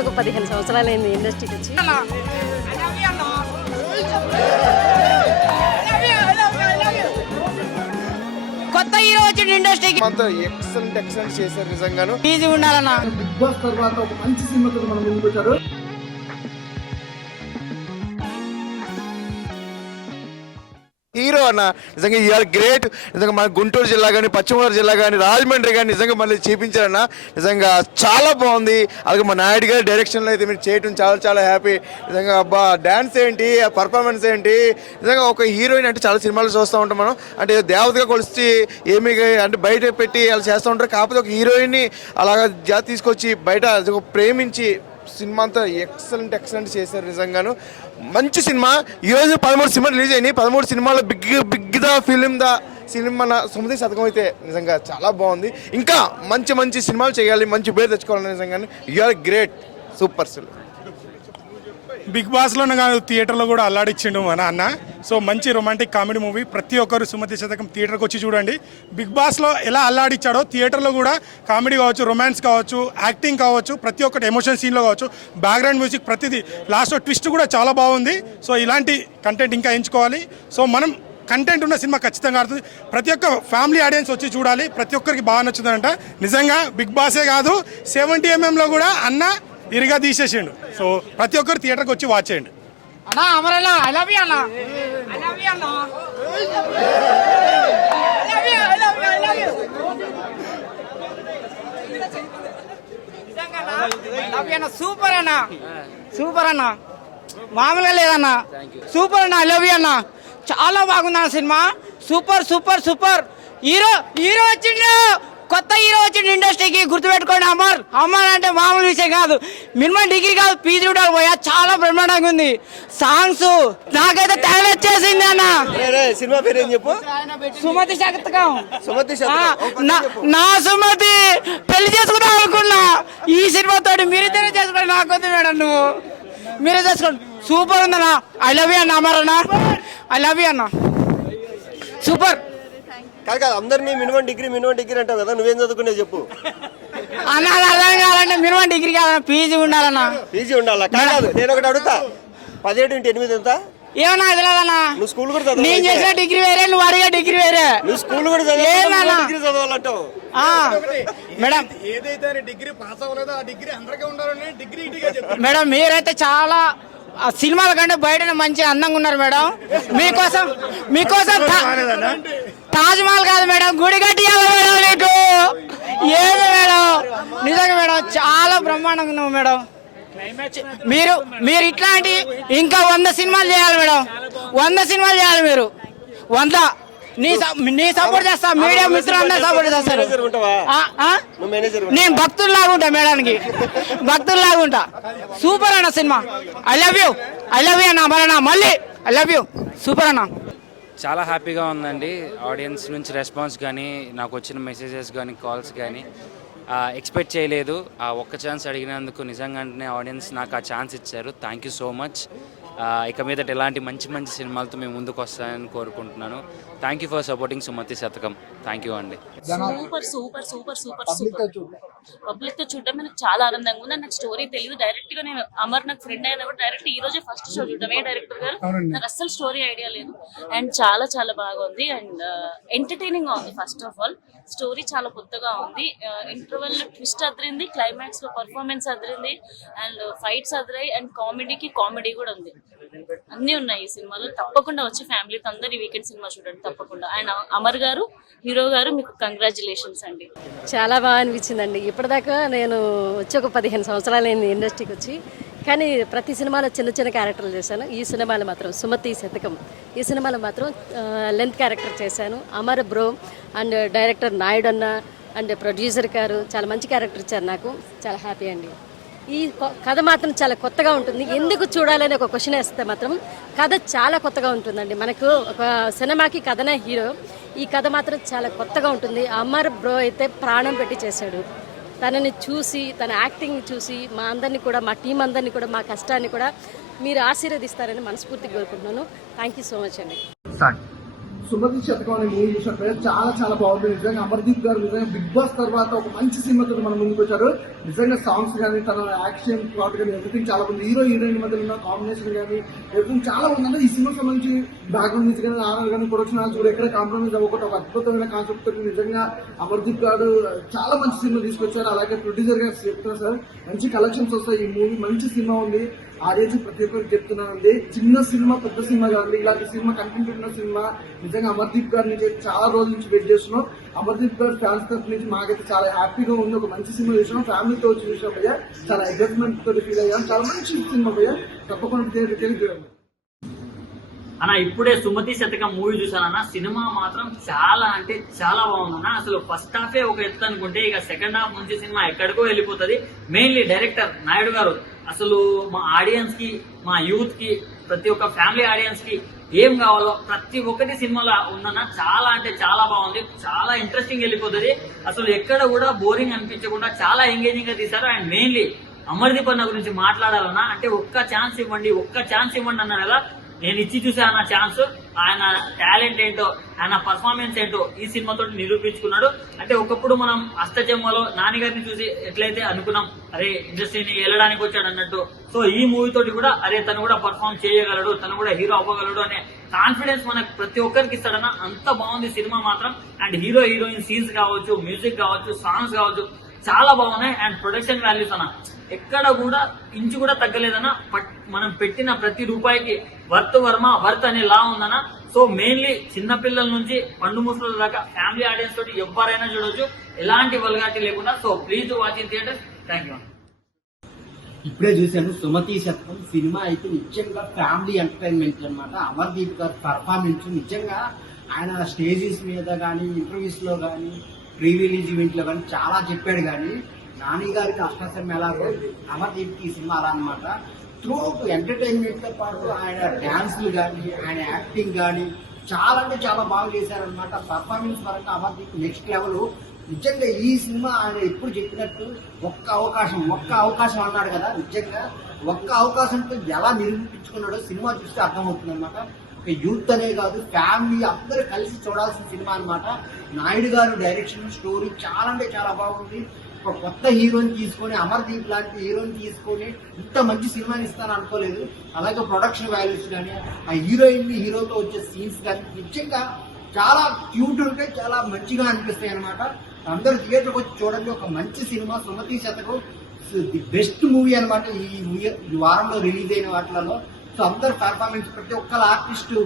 ఒక 15 సంవత్సరాలైంది ఇండస్ట్రీకి వచ్చి. కొత్త హీరో వచ్చింది ఇండస్ట్రీకి. ఎక్సలెంట్ చేశారు నిజంగాను. ఈజీ ఉండాలన్నా. బిగ్ బాస్ తర్వాత ఒక మంచి సినిమాతో మనం ముందుకు వచ్చారు. హీరో అన్న నిజంగా యూఆర్ గ్రేట్. నిజంగా మన గుంటూరు జిల్లా కానీ, పశ్చిమ గోదావరి జిల్లా కానీ, రాజమండ్రి కానీ నిజంగా మళ్ళీ చేయించారన్న. నిజంగా చాలా బాగుంది. అలాగే మా నాయుడు గారి డైరెక్షన్లో అయితే మీరు చేయడం చాలా చాలా హ్యాపీ. నిజంగా అబ్బా డ్యాన్స్ ఏంటి, ఆ పర్ఫార్మెన్స్ ఏంటి, నిజంగా ఒక హీరోయిన్ అంటే చాలా సినిమాలు చూస్తూ ఉంటాం మనం. అంటే దేవతగా కొలిచి ఏమి అంటే బయట పెట్టి అలా చేస్తూ ఉంటారు. కాకపోతే ఒక హీరోయిన్ని అలాగా తీసుకొచ్చి బయట ప్రేమించి సినిమా అంతా ఎక్సలెంట్ చేశారు నిజంగాను. మంచి సినిమా. ఈరోజు 13 సినిమాలు రిలీజ్ అయినాయి. 13 సినిమాలో బిగ్ ద సినిమా సుమతి శతకం అయితే నిజంగా చాలా బాగుంది. ఇంకా మంచి సినిమాలు చేయాలి, మంచి పేరు తెచ్చుకోవాలని నిజంగానే యూఆర్ గ్రేట్. సూపర్ అసలు. బిగ్ బాస్లోనే కాదు, థియేటర్లో కూడా అల్లాడిచ్చిండు మన అన్న. సో మంచి రొమాంటిక్ కామెడీ మూవీ. ప్రతి ఒక్కరు సుమతి శతకం థియేటర్కి వచ్చి చూడండి. బిగ్ బాస్లో ఎలా అల్లాడిచ్చాడో థియేటర్లో కూడా కామెడీ కావచ్చు, రొమాన్స్ కావచ్చు, యాక్టింగ్ కావచ్చు, ప్రతి ఒక్కటి ఎమోషన్ సీన్లో కావచ్చు, బ్యాక్గ్రౌండ్ మ్యూజిక్ ప్రతిదీ, లాస్ట్లో ట్విస్ట్ కూడా చాలా బాగుంది. సో ఇలాంటి కంటెంట్ ఇంకా ఎంచుకోవాలి. సో మనం కంటెంట్ ఉన్న సినిమా ఖచ్చితంగా ఆడుతుంది. ప్రతి ఒక్క ఫ్యామిలీ ఆడియన్స్ వచ్చి చూడాలి. ప్రతి ఒక్కరికి బాగా నచ్చుతుందంట. నిజంగా బిగ్ బాసే కాదు, 70mm కూడా అన్న ఇరిగా తీసేసిండు. సో ప్రతి ఒక్కరు థియేటర్కి వచ్చి వాచ్ చేయండి. అన్నా అమరన్నా ఐ లవ్ యూ అన్నా. ఐ లవ్ యూ అన్నా. సూపర్ అన్నా, సూపర్ అన్నా, మామూలుగా లేదన్నా. సూపర్ అన్నా, ఐ లవ్ యూ అన్నా. చాలా బాగుంది సినిమా. సూపర్. హీరో వచ్చిండు, కొత్త హీరో వచ్చిండు ఇండస్ట్రీకి. గుర్తుపెట్టుకోండి, అమర్ అంటే మామూలు విషయం కాదు. మినిమం డిగ్రీ కాదు, పీజీ కూడా పోయా. చాలా బ్రహ్మాండంగా ఉంది. సాంగ్స్ నాకైతే తెగ వచ్చేసింది అన్న. సినిమా పేరు ఏం చెప్పు. సుమతి శతకం. నా సుమతి పెళ్లి చేసుకుందాం అనుకున్నా. ఈ సినిమాతో మీరిద్దరే చేసుకోండి. నాకొద్దు మేడం, నువ్వు మీరే చేసుకోండి. సూపర్ ఉందన్నా. ఐ లవ్ యూ అన్న. అమర్ అన్న, ఐ లవ్ యూ అన్న. సూపర్. కాదు అందరినీ మినిమం డిగ్రీ అంటావు కదా, నువ్వేం చదువుకునేది చెప్పు అన్న. అర్థం కావాలంటే మినిమం డిగ్రీ కాదన్న, పీజీ ఉండాలన్నా. పీజీ ఉండాలా? కాదు, నేను ఒకటి అడుగుతా. 17 × 8 ఎంత? ఏమన్నా తెలియదన్నా. నువ్వు స్కూల్ కూడా చదవాలి. నేను చేసిన డిగ్రీ వేరే, నువ్వు అడిగే డిగ్రీ వేరే. నువ్వు స్కూల్ కూడా చదవాలంటావు మేడం. ఏదైతే డిగ్రీ పాస్ అవ్వలేదో ఆ డిగ్రీ అందరికీ ఉండాలని డిగ్రీ మేడం మీరైతే చాలా సినిమాల కంటే బయటనే మంచి అందంగా ఉన్నారు మేడం. మీకోసం తాజ్ మహల్ కాదు మేడం, గుడి కట్టియాలి మేడం నీకు. ఏది మేడం, నిజంగా మేడం చాలా బ్రహ్మాండంగా ఉన్నావు మేడం. మీరు ఇట్లాంటి ఇంకా 100 సినిమాలు చేయాలి మేడం. 100 సినిమాలు చేయాలి మీరు. 100 నీ సపోర్ట్ చేస్తా. మీడియా మిత్రులందరూ సపోర్ట్ చేస్తారు. నేను భక్తుల్లాగా ఉంటా మేడానికి, భక్తుల్లాగా ఉంటా. సూపర్ అన్న సినిమా. ఐ లవ్ యూ అన్న. అమరన్నా మళ్ళీ ఐ లవ్ యూ. సూపర్ అన్న. చాలా హ్యాపీగా ఉందండి. ఆడియన్స్ నుంచి రెస్పాన్స్ కానీ, నాకు వచ్చిన మెసేజెస్ కానీ, కాల్స్ కానీ ఎక్స్పెక్ట్ చేయలేదు. ఆ ఒక్క ఛాన్స్ అడిగినందుకు నిజంగానే ఆడియన్స్ నాకు ఆ ఛాన్స్ ఇచ్చారు. Thank you so much. ఇక మీదట ఎలాంటి మంచి సినిమాలతో మేము ముందుకు వస్తాయని కోరుకుంటున్నాను. Thank you for supporting Sumathi Shatakam. Thank you అండి. సూపర్ పబ్లిక్ తో చూడడం నాకు చాలా ఆనందంగా ఉంది. నాకు స్టోరీ తెలియదు. డైరెక్ట్ గా నేను అమర్ నాకు ఫ్రెండ్ అయినా కూడా డైరెక్ట్ ఈ రోజే ఫస్ట్ షో చూడడం. ఏ డైరెక్టర్ గారు నాకు అస్సలు స్టోరీ ఐడియా లేదు. అండ్ చాలా బాగా ఉంది. అండ్ ఎంటర్టైనింగ్ గా ఉంది. ఫస్ట్ ఆఫ్ ఆల్ స్టోరీ చాలా కొత్తగా ఉంది. ఇంటర్వెల్ లో ట్విస్ట్ అదిరింది, క్లైమాక్స్ లో performance Adirindi, and fights అదిరాయి, and comedy కూడా ఉంది. అన్నీ ఉన్నాయి ఈ సినిమాలో. తప్పకుండా వచ్చి ఫ్యామిలీతో అందరు వీకెండ్ సినిమా చూడండి తప్పకుండా. అండ్ అమర్ గారు, హీరో గారు, మీకు కంగ్రాచులేషన్స్ అండి. చాలా బాగా అనిపించిందండి. ఇప్పటిదాకా నేను వచ్చి ఒక 15 సంవత్సరాలైంది ఇండస్ట్రీకి వచ్చి. కానీ ప్రతి సినిమాలో చిన్న క్యారెక్టర్లు చేశాను. ఈ సినిమాలో మాత్రం సుమతి శతకం, ఈ సినిమాలో మాత్రం లెంత్ క్యారెక్టర్ చేశాను. Amar bro and director Naidu అన్న అండ్ ప్రొడ్యూసర్ గారు చాలా మంచి క్యారెక్టర్ ఇచ్చారు. నాకు చాలా హ్యాపీ అండి. ఈ కథ మాత్రం చాలా కొత్తగా ఉంటుంది. ఎందుకు చూడాలని ఒక క్వశ్చన్ వేస్తే మాత్రం కథ చాలా కొత్తగా ఉంటుందండి. మనకు ఒక సినిమాకి కథనే హీరో. ఈ కథ మాత్రం చాలా కొత్తగా ఉంటుంది. అమర్ బ్రో అయితే ప్రాణం పెట్టి చేశాడు. తనని చూసి, తన యాక్టింగ్ చూసి మా అందరినీ కూడా, మా టీం అందరినీ కూడా, మా కష్టాన్ని కూడా మీరు ఆశీర్వదిస్తారని మనస్ఫూర్తిగా కోరుకుంటున్నాను. థ్యాంక్ యూ సో మచ్ అండి. సుమతి శతకం అనే మూవీ చూసినప్పుడు చాలా చాలా బాగుంది. నిజంగా అమర్దీప్ గారు నిజంగా బిగ్ బాస్ తర్వాత ఒక మంచి సినిమాతో మన ముందుకు వచ్చారు. నిజంగా సాంగ్స్ కానీ తన యాక్షన్ ప్లాట్ కానీ ఎవ్రీథింగ్ చాలా ఉంది. హీరో హీరోయిన్ మధ్య ఉన్న కాంబినేషన్ కానీ ఎవ్రీథింగ్ చాలా ఉంది. అంటే ఈ సినిమాకి సంబంధించి బ్యాక్గ్రౌండ్ మ్యూజిక్ కానీ ఆర్ఆర్ కానీ ప్రొడక్షన్ హాల్స్ కూడా ఎక్కడ కాంప్రమైజ్ అవ్వకుండా ఒక అద్భుతమైన కాన్సెప్ట్ తోటి నిజంగా అమర్దీప్ గారు చాలా మంచి సినిమా తీసుకొచ్చారు. అలాగే ప్రొడ్యూసర్ గారు చెప్తున్నారు సార్ మంచి కలెక్షన్స్ వస్తాయి. ఈ మూవీ మంచి సినిమా ఉంది. ఆడియన్స్ ప్రతి ఒక్కరికి చెప్తున్నానండి, చిన్న సినిమా పెద్ద సినిమా కాదండి, ఇలాంటి సినిమా కంటెంట్ ఉన్న సినిమా. నిజంగా అమర్దీప్ గారి నుంచి చాలా రోజుల నుంచి వెయిట్ చేస్తున్నాం. అమర్దీప్ గారి ఫ్యాన్స్ తరఫు నుంచి మాకైతే చాలా హ్యాపీగా ఉంది. ఒక మంచి సినిమా చూసినాం, ఫ్యామిలీతో వచ్చి చూసాం భయ్యా, చాలా ఎగ్జైట్మెంట్ తోటి ఫీల్ అయ్యాం. చాలా మంచి సినిమా భయ్యా, తప్పకుండా తెలియజేయండి అన్న. ఇప్పుడే సుమతి శతకం మూవీ చూసానన్న, సినిమా మాత్రం చాలా అంటే చాలా బాగుందన్న. అసలు ఫస్ట్ హాఫే ఒక ఎత్తు అనుకుంటే ఇక సెకండ్ హాఫ్ నుంచి సినిమా ఎక్కడికో వెళ్ళిపోతుంది. మెయిన్లీ డైరెక్టర్ నాయుడు గారు అసలు మా ఆడియన్స్ కి, మా యూత్ కి, ప్రతి ఒక్క ఫ్యామిలీ ఆడియన్స్ కి ఏం కావాలో ప్రతి ఒక్కటి సినిమాలో ఉందన్న. చాలా అంటే చాలా బాగుంది, చాలా ఇంట్రెస్టింగ్ వెళ్ళిపోతుంది. అసలు ఎక్కడ కూడా బోరింగ్ అనిపించకుండా చాలా ఎంగేజింగ్ గా తీశారు. అండ్ మెయిన్లీ అమర్దీప్ అన్న గురించి మాట్లాడాలన్నా అంటే ఒక్క ఛాన్స్ ఇవ్వండి అన్నారు కదా. నేను ఇచ్చి చూసాను ఆ ఛాన్స్. ఆయన టాలెంట్ ఏంటో, ఆయన పర్ఫార్మెన్స్ ఏంటో ఈ సినిమాతో నిరూపించుకున్నాడు. అంటే ఒకప్పుడు మనం అష్టచెమ్మలో నాన్నగారిని చూసి ఎట్లయితే అనుకున్నాం, అరే ఇండస్ట్రీని వెళ్ళడానికి వచ్చాడు అన్నట్టు, సో ఈ మూవీ తోటి కూడా అరే తను కూడా పర్ఫార్మ్ చేయగలడు, తను కూడా హీరో అవ్వగలడు అనే కాన్ఫిడెన్స్ మనకు ప్రతి ఒక్కరికి ఇస్తాడన్న. అంత బాగుంది సినిమా మాత్రం. అండ్ హీరో హీరోయిన్ సీన్స్ కావచ్చు, మ్యూజిక్ కావచ్చు, సాంగ్స్ కావచ్చు, చాలా బాగున్నాయి. అండ్ ప్రొడక్షన్ వాల్యూస్ అన్న ఎక్కడ కూడా ఇంచు కూడా తగ్గలేదన్న. మనం పెట్టిన ప్రతి రూపాయికి వర్త్ అనే లా ఉందన్న. సో మెయిన్లీ చిన్నపిల్లల నుంచి పండు ముసల దాకా ఫ్యామిలీ ఆడియన్స్ తోటి ఎవరైనా చూడొచ్చు, ఎలాంటి వల్గాటి లేకుండా. So please watch in theatre. Thank you. ఇప్పుడే చూశాను సుమతి శతకం సినిమా అయితే నిజంగా ఫ్యామిలీ ఎంటర్టైన్మెంట్ అన్నమాట. అమర్దీప్ గారి పర్ఫార్మెన్స్ నిజంగా ఆయన స్టేజెస్ మీద కానీ, ఇంటర్వ్యూస్ లో కానీ, ప్రీ రిలీజ్ ఈవెంట్ లో కానీ చాలా చెప్పాడు. కానీ నాని గారికి అష్టసం ఎలాగో అమర్దీప్ కి ఈ సినిమా అలా అనమాట. త్రూ ఎంటర్టైన్మెంట్ తో పాటు ఆయన డాన్స్లు కానీ, ఆయన యాక్టింగ్ కానీ చాలా అంటే చాలా బాగా చేశారనమాట. పర్ఫార్మెన్స్ పరంగా అమర్దీప్ నెక్స్ట్ లెవెల్. నిజంగా ఈ సినిమా ఆయన ఎప్పుడు చెప్పినట్టు ఒక్క అవకాశం అన్నాడు కదా, నిజంగా ఒక్క అవకాశంతో ఎలా నిరూపించుకున్నాడో సినిమా చూస్తే అర్థమవుతుంది అనమాట. యూత్ అనే కాదు, ఫ్యామిలీ అందరూ కలిసి చూడాల్సిన సినిమా అనమాట. నాయుడు గారు డైరెక్షన్, స్టోరీ చాలా అంటే చాలా బాగుంది. ఒక కొత్త హీరోని తీసుకొని, అమర్దీప్ లాంటి హీరోని తీసుకొని ఇంత మంచి సినిమాని ఇస్తాను అనుకోలేదు. అలాగే ప్రొడక్షన్ వాల్యూస్ కానీ, ఆ హీరోయిన్ హీరోతో వచ్చే సీన్స్ కానీ నిజంగా చాలా క్యూట్ ఉంటాయి, చాలా మంచిగా అనిపిస్తాయి అనమాట. అందరూ థియేటర్కి వచ్చి చూడండి. ఒక మంచి సినిమా సుమతి శతకం, ది బెస్ట్ మూవీ అనమాట ఈ వారంలో రిలీజ్ అయిన వాటిలలో. సో అందరు పర్ఫార్మెన్స్, ప్రతి ఒక్కరు ఆర్టిస్టు,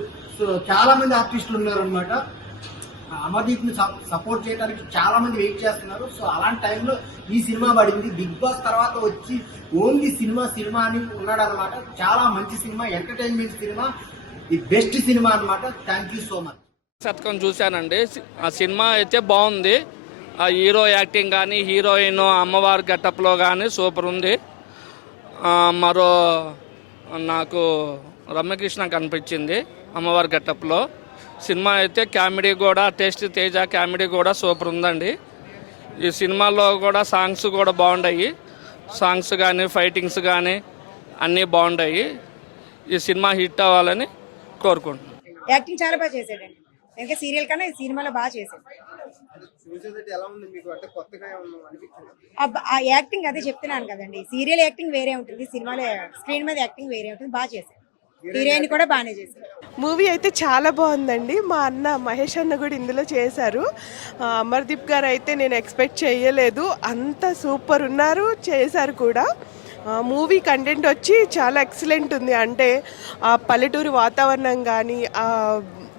చాలా మంది ఆర్టిస్టులు ఉన్నారు అనమాట. అమర్దీప్ ని సపోర్ట్ చేయడానికి చాలా మంది వెయిట్ చేస్తున్నారు. సో అలాంటి టైంలో ఈ సినిమా పడింది. బిగ్ బాస్ తర్వాత వచ్చి ఓన్లీ సినిమా అని ఉన్నాడు అనమాట. చాలా మంచి సినిమా, ఎంటర్టైన్మెంట్ సినిమా, ది బెస్ట్ సినిమా అనమాట. Thank you so much. శతకం చూశానండి. ఆ సినిమా అయితే బాగుంది. ఆ హీరో యాక్టింగ్ కానీ, హీరోయిన్ అమ్మవారి గెటప్లో కానీ సూపర్ ఉంది. మరో నాకు రమ్యకృష్ణ కనిపించింది అమ్మవారి గెటప్లో. సినిమా అయితే కామెడీ కూడా, టేస్ట్ తేజ కామెడీ కూడా సూపర్ ఉందండి. ఈ సినిమాలో కూడా సాంగ్స్ కూడా బాగున్నాయి. సాంగ్స్ కానీ, ఫైటింగ్స్ కానీ అన్నీ బాగున్నాయి. ఈ సినిమా హిట్ అవ్వాలని కోరుకుంటున్నాను. యాక్టింగ్ చాలా బాగా చేశాడండి. ఇంకా సీరియల్ కన్నా ఈ సినిమాలో బాగా చేశాడు. ఆ యాక్టింగ్ అదే చెప్తున్నాను కదండి, సీరియల్ యాక్టింగ్ వేరే ఉంటుంది, సినిమాలో స్క్రీన్ మీద యాక్టింగ్ వేరే ఉంటుంది. బాగా చేశాడు. హీరోయిన్ కూడా బాగానే చేశారు. మూవీ అయితే చాలా బాగుందండి. మా అన్న మహేష్ అన్న కూడా ఇందులో చేశారు. అమర్దీప్ గారు అయితే నేను ఎక్స్పెక్ట్ చేయలేదు, అంత సూపర్ ఉన్నారు, చేశారు కూడా. మూవీ కంటెంట్ వచ్చి చాలా ఎక్సలెంట్ ఉంది. అంటే ఆ పల్లెటూరు వాతావరణం కానీ,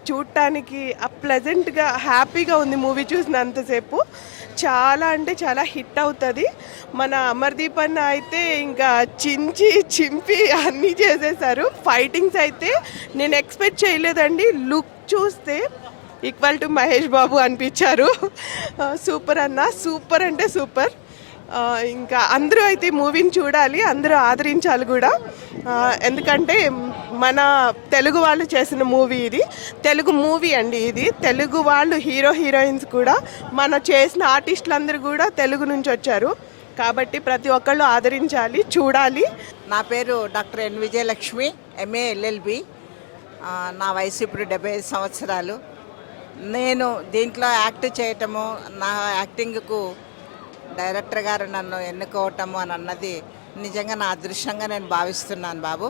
చూడటానికి ప్లెజెంట్గా హ్యాపీగా ఉంది మూవీ చూసినంతసేపు. చాలా అంటే చాలా హిట్ అవుతుంది. మన అమర్దీప్ అన్న అయితే ఇంకా చింపి అన్నీ చేసేసారు. ఫైటింగ్స్ అయితే నేను ఎక్స్పెక్ట్ చేయలేదండి. లుక్ చూస్తే ఈక్వల్ టు మహేష్ బాబు అనిపించారు. సూపర్ అన్న, సూపర్ అంటే సూపర్. ఇంకా అందరూ అయితే మూవీని చూడాలి, అందరూ ఆదరించాలి కూడా. ఎందుకంటే మన తెలుగు వాళ్ళు చేసిన మూవీ ఇది, తెలుగు మూవీ అండి ఇది. తెలుగు వాళ్ళు హీరోయిన్స్ కూడా, మన చేసిన ఆర్టిస్టులందరూ కూడా తెలుగు నుంచి వచ్చారు. కాబట్టి ప్రతి ఒక్కళ్ళు ఆదరించాలి, చూడాలి. నా పేరు doctor N Vijayalakshmi, MA LLB. నా వయసు ఇప్పుడు 75 సంవత్సరాలు. నేను దీంట్లో యాక్ట్ చేయటము, నా యాక్టింగ్కు డైరెక్టర్ గారు నన్ను ఎన్నుకోవటము అని అన్నది నిజంగా నా అదృష్టంగా నేను భావిస్తున్నాను బాబు.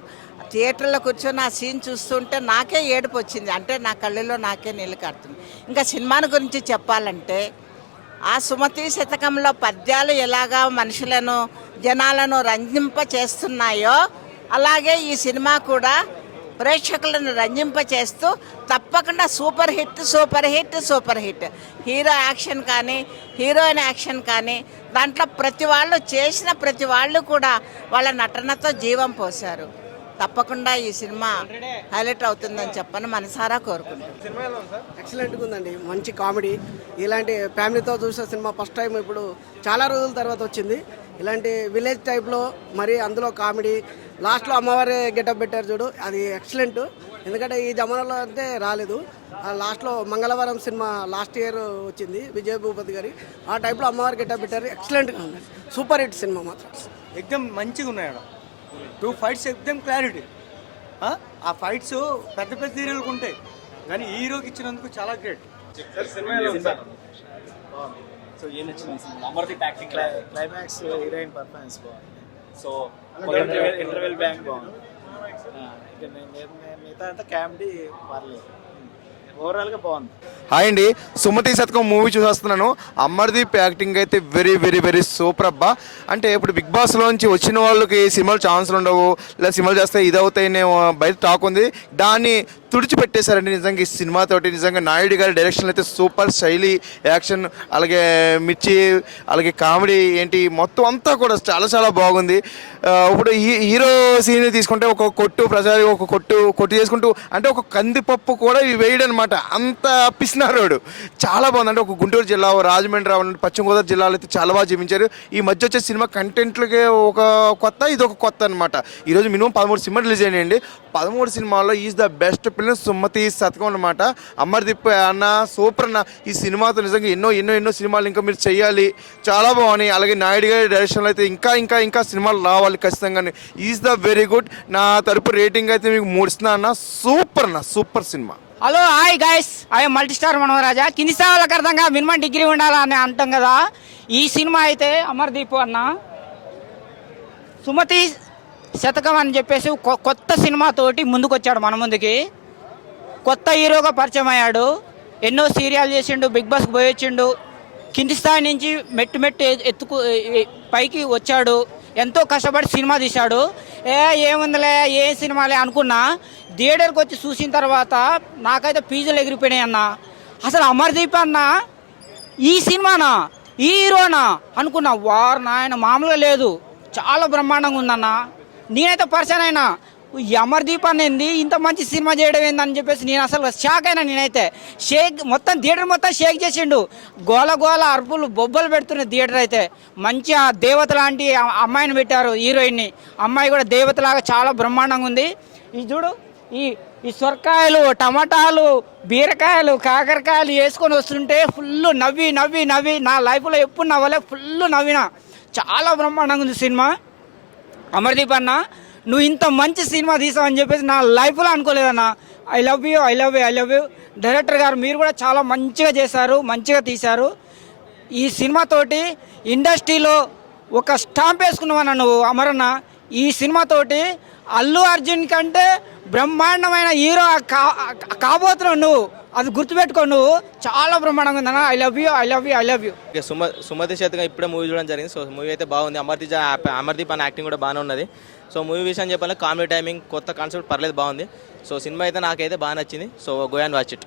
థియేటర్లో కూర్చొని ఆ సీన్ చూస్తుంటే నాకే ఏడుపు వచ్చింది, అంటే నా కళ్ళలో నాకే నీళ్ళు కారుతుంది. ఇంకా సినిమాని గురించి చెప్పాలంటే ఆ సుమతి శతకంలో పద్యాలు ఎలాగా మనుషులను జనాలను రంజింప చేస్తున్నాయో అలాగే ఈ సినిమా కూడా ప్రేక్షకులను రంజింపచేస్తూ తప్పకుండా super hit super hit super hit. Hero action కానీ హీరోయిన్ యాక్షన్ కానీ దాంట్లో ప్రతి వాళ్ళు చేసిన ప్రతి వాళ్ళు కూడా వాళ్ళ నటనతో జీవం పోశారు. తప్పకుండా ఈ సినిమా హైలైట్ అవుతుందని చెప్పని మనసారా కోరుకుంటున్నాను. ఎక్సలెంట్గా ఉందండి, మంచి కామెడీ. ఇలాంటి ఫ్యామిలీతో చూసే సినిమా ఫస్ట్ టైం ఇప్పుడు చాలా రోజుల తర్వాత వచ్చింది. ఇలాంటి విలేజ్ టైప్లో మరి అందులో కామెడీ, లాస్ట్లో అమ్మవారి గెటప్ పెట్టారు చూడు, అది ఎక్సలెంట్. ఎందుకంటే ఈ జమానాలో అంటే రాలేదు. లాస్ట్లో మంగళవారం సినిమా లాస్ట్ ఇయర్ వచ్చింది విజయ్ భూపతి గారి, ఆ టైప్లో అమ్మవారి గెటప్ పెట్టారు. ఎక్సలెంట్గా ఉంది, సూపర్ హిట్ సినిమా మాత్రం. ఎక్దమ్ మంచిగా ఉన్నాయి. 2 ఫైట్స్ ఎక్దమ్ క్లారిటీ. ఆ ఫైట్స్ పెద్ద పెద్ద హీరోలకు ఉంటాయి కానీ హీరోకి ఇచ్చినందుకు చాలా గ్రేట్. సో ఏం నచ్చింది Amardeep acting, climax, heroine performance బాగుంది. సో ఇంటర్వెల్ బ్యాంక్ బాగుంది. మిగతా అంతా కామెడీ పర్లేదు, ఓవరాల్గా బాగుంది. హాయ్ అండి, సుమతి శతకం మూవీ చూసేస్తున్నాను. అమర్దీప్ యాక్టింగ్ అయితే వెరీ వెరీ వెరీ సూపర్ అబ్బా. అంటే ఇప్పుడు బిగ్ బాస్లోంచి వచ్చిన వాళ్ళకి సినిమాలు ఛాన్సులు ఉండవు, లేదా సినిమాలు చేస్తే ఇదవుతాయనే బయట టాక్ ఉంది. దాన్ని తుడిచిపెట్టేశారండి నిజంగా ఈ సినిమాతోటి. నిజంగా నాయుడు గారి డైరెక్షన్ అయితే సూపర్, శైలి, యాక్షన్, అలాగే మిర్చి, అలాగే కామెడీ ఏంటి మొత్తం అంతా కూడా చాలా చాలా బాగుంది. ఇప్పుడు హీరో సీన్ తీసుకుంటే ఒక కొట్టు ప్రసాద్ ఒక కొట్టు చేసుకుంటూ అంటే ఒక కందిపప్పు కూడా వేయడం అనమాట, అంత పిసినారోడు. చాలా బాగుంది. అంటే ఒక గుంటూరు జిల్లా, రాజమండ్రి, పశ్చిమ గోదావరి జిల్లాలో అయితే చాలా బాగా చూపించారు. ఈ మధ్య వచ్చే సినిమా కంటెంట్లకే ఒక కొత్త, ఇది ఒక కొత్త అనమాట. ఈరోజు మినిమం 13 సినిమాలు రిలీజ్ అయినాయండి. 13 సినిమాల్లో is the best film Sumathi Shatakam అనమాట. అమర్దీప్ అన్న సూపర్ అన్న. ఈ సినిమాతో నిజంగా ఎన్నో ఎన్నో ఎన్నో సినిమాలు ఇంకా మీరు చేయాలి, చాలా బాగున్నాయి. అలాగే నాయుడు గారి డైరెక్షన్లో అయితే ఇంకా ఇంకా ఇంకా సినిమాలు రావాలి ఖచ్చితంగా. Is the very good. నా తరపు రేటింగ్ అయితే మీకు 3 ఇస్తున్నా అన్న. సూపర్ అన్న, సూపర్ సినిమా. Hello hi guys, I multi star Manoraja. కింది స్థాయిలకు అర్థంగా మినిమం డిగ్రీ ఉండాలని అంటాం కదా. ఈ సినిమా అయితే అమర్దీప్ అన్న సుమతి శతకం అని చెప్పేసి కొత్త సినిమాతోటి ముందుకు వచ్చాడు మన ముందుకి. కొత్త హీరోగా పరిచయం అయ్యాడు. ఎన్నో సీరియల్ చేసిండు, బిగ్ బాస్కి పోయి వచ్చిండు. కింది స్థాయి నుంచి మెట్టు పైకి వచ్చాడు. ఎంతో కష్టపడి సినిమా తీశాడు. ఏముందిలే ఏ సినిమాలే అనుకున్నా, థియేటర్కి వచ్చి చూసిన తర్వాత నాకైతే పీజులు ఎగిరిపోయినాయి అన్న. అసలు అమర్దీప్ అన్న ఈ సినిమానా, ఈ హీరోనా అనుకున్నా. వారు నాయన మామూలుగా లేదు, చాలా బ్రహ్మాండంగా ఉందన్న. నేనైతే పరిచయం అయినా ఈ అమర్దీప్ అనేది ఇంత మంచి సినిమా చేయడం ఏందని చెప్పేసి నేను అసలు షాక్ అయినా. నేనైతే మొత్తం థియేటర్ మొత్తం షేక్ చేసిండు. గోల గోల అరుపులు బొబ్బలు పెడుతున్న థియేటర్ అయితే. మంచిగా దేవత లాంటి అమ్మాయిని పెట్టారు, హీరోయిన్ని. అమ్మాయి కూడా దేవతలాగా చాలా బ్రహ్మాండంగా ఉంది. ఈ చూడు, ఈ సొరకాయలు, టమాటాలు, బీరకాయలు, కాకరకాయలు వేసుకొని వస్తుంటే ఫుల్ నవ్వి నవ్వి నవ్వి నా లైఫ్లో ఎప్పుడు నవ్వలే, ఫుల్ నవ్విన. చాలా బ్రహ్మాండంగా ఉంది సినిమా. అమర్దీప్ అన్న, నువ్వు ఇంత మంచి సినిమా తీసావని చెప్పేసి నా లైఫ్లో అనుకోలేదన్న. I love you, I love you, I love you. Director గారు మీరు కూడా చాలా మంచిగా చేశారు, మంచిగా తీశారు. ఈ సినిమాతోటి ఇండస్ట్రీలో ఒక స్టాంప్ వేసుకున్నావన్న నువ్వు అమరన్న. ఈ సినిమాతోటి అల్లు అర్జున్ కంటే బ్రహ్మాండమైన హీరో కాబోతున్నావు నువ్వు. అది గుర్తుపెట్టుకో, నువ్వు చాలా బ్రహ్మాండంగా ఉందన్న. I love you, I love you, I love you. Sumathi Shatakam ఇప్పుడే మూవీ చూడడం జరిగింది. సో మూవీ అయితే బాగుంది. అమర్దీప్ అన్న యాక్టింగ్ కూడా బాగానే ఉన్నది. సో మూవీ విషయం చెప్పాలి, కామెడీ టైమింగ్, కొత్త కాన్సెప్ట్ పర్లేదు, బాగుంది. సో సినిమా అయితే నాకైతే బాగా నచ్చింది. So go and watch it.